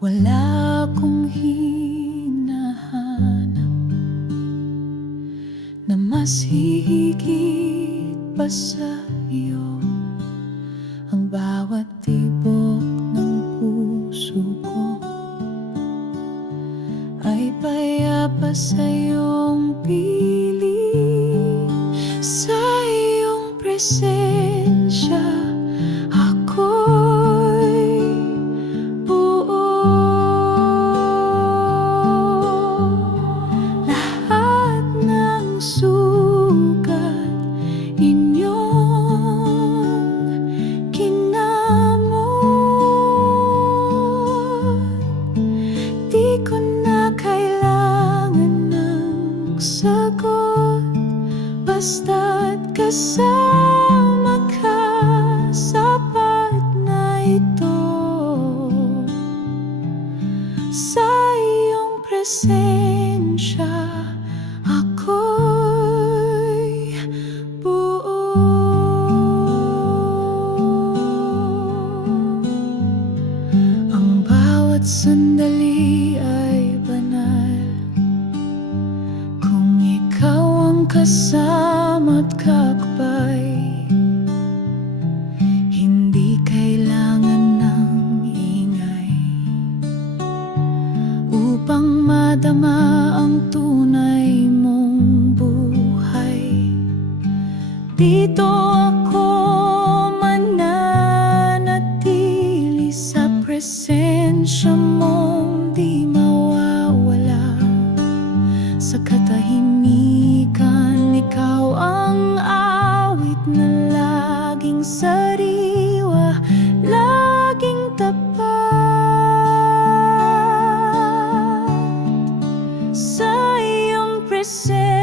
Wala akong hinahanap Na mas hihigit pa sa kasama ka Sapat na ito. Sa iyong presensya Ako'y buo. Ang bawat sandali ay banal. Kung ikaw ang kasama't kakbay Hindi kailangan ng ingay Upang madama ang tunay mong buhay. Dito ako mananatili sa presensya mong di mawawala Sa katahimikan, ikaw ang awit na laging sariwa Laging tapat Sa iyong presensya.